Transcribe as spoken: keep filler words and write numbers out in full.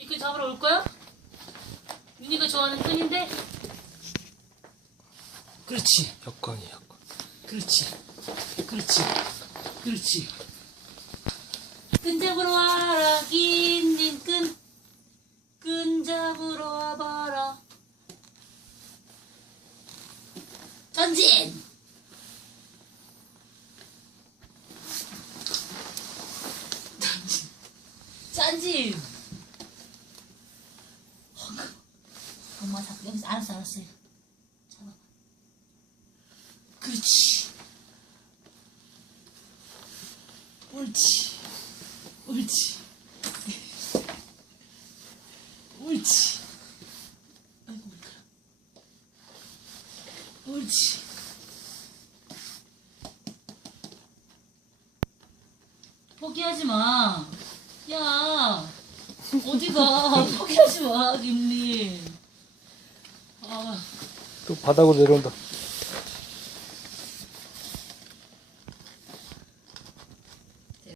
끈 잡으러 올 거야? 윤희가 좋아하는 끈인데? 그렇지. 여건이 여건. 그렇지. 그렇지. 그렇지. 끈 잡으러 와라, 긴긴 끈. 끈 잡으러 와봐라. 전진! 전진. 전진! 엄마 잡고 여기서 알았어, 알았어요. 잡아봐. 그렇지. 옳지. 옳지. 옳지. 아이고, 머리카락. 옳지. 포기하지 마. 야, 어디가? 포기하지 마, 김리. 아. 또 바닥으로 내려온다.